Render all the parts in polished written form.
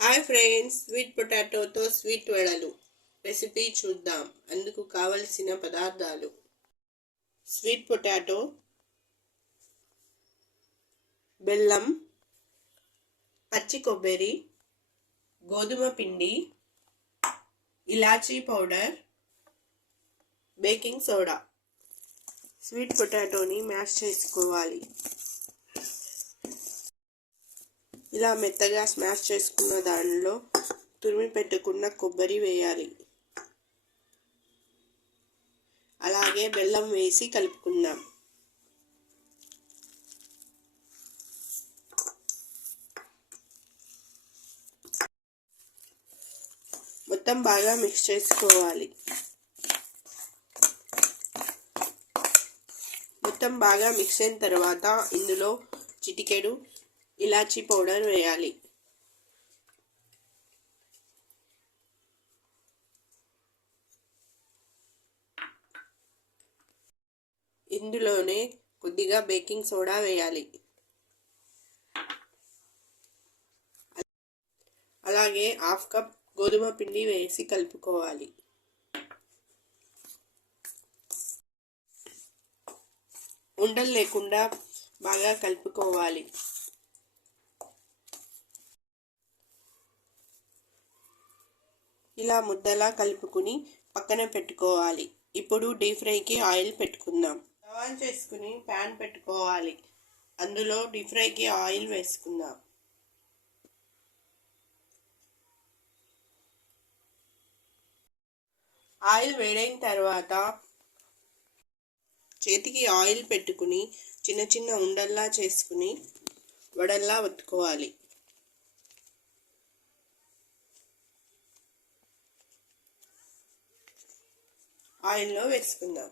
Hi friends, sweet పొటాటోతో sweet వడలు recipe చూద్దాం. అందుకు కావలసిన పదార్థాలు: స్వీట్ పొటాటో, బెల్లం, పచ్చి కొబ్బరి, గోధుమ పిండి, ఇలాచీ పౌడర్, బేకింగ్ సోడా. స్వీట్ పొటాటోని మ్యాష్ చేసుకోవాలి. ఇలా మెత్తగా స్మాష్ చేసుకున్న దానిలో తురిమి పెట్టుకున్న కొబ్బరి వేయాలి. అలాగే బెల్లం వేసి కలుపుకుందాం. మొత్తం బాగా మిక్స్ చేసుకోవాలి. మొత్తం బాగా మిక్స్ అయిన తర్వాత ఇందులో చిటికెడు ఇలాచీ పౌడర్ వేయాలి. ఇందులోనే కొద్దిగా బేకింగ్ సోడా వేయాలి. అలాగే హాఫ్ కప్ గోధుమ పిండి వేసి కలుపుకోవాలి. ఉండలు లేకుండా బాగా కలుపుకోవాలి. ఇలా ముద్దలా కలుపుకుని పక్కన పెట్టుకోవాలి. ఇప్పుడు డీప్ ఫ్రైకి ఆయిల్ పెట్టుకుందాం. స్టవ్ ఆన్ చేసుకుని ప్యాన్ పెట్టుకోవాలి. అందులో డీప్ ఫ్రైకి ఆయిల్ వేసుకుందాం. ఆయిల్ వేడైన తర్వాత చేతికి ఆయిల్ పెట్టుకుని చిన్న చిన్న ఉండల్లా చేసుకుని వడల్లా ఒత్తుకోవాలి. ఆయిల్లో వేసుకుందాం.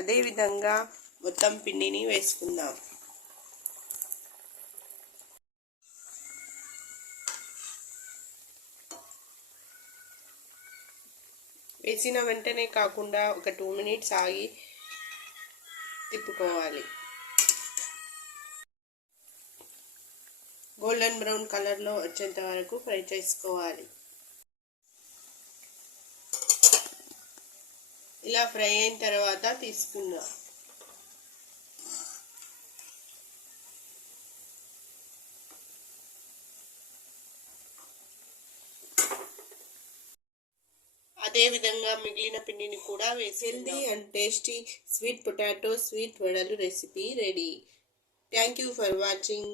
అదేవిధంగా మొత్తం పిండిని వేసుకుందాం. వేసిన వెంటనే కాకుండా ఒక 2 మినిట్స్ ఆగి తిప్పుకోవాలి. గోల్డెన్ బ్రౌన్ కలర్లో వచ్చేంత వరకు ఫ్రై చేసుకోవాలి. ఇలా ఫ్రై అయిన తర్వాత తీసుకుందాం. అదేవిధంగా మిగిలిన పిండిని కూడా వేసి healthy and tasty sweet potato sweet వడలు recipe ready. Thank you for watching.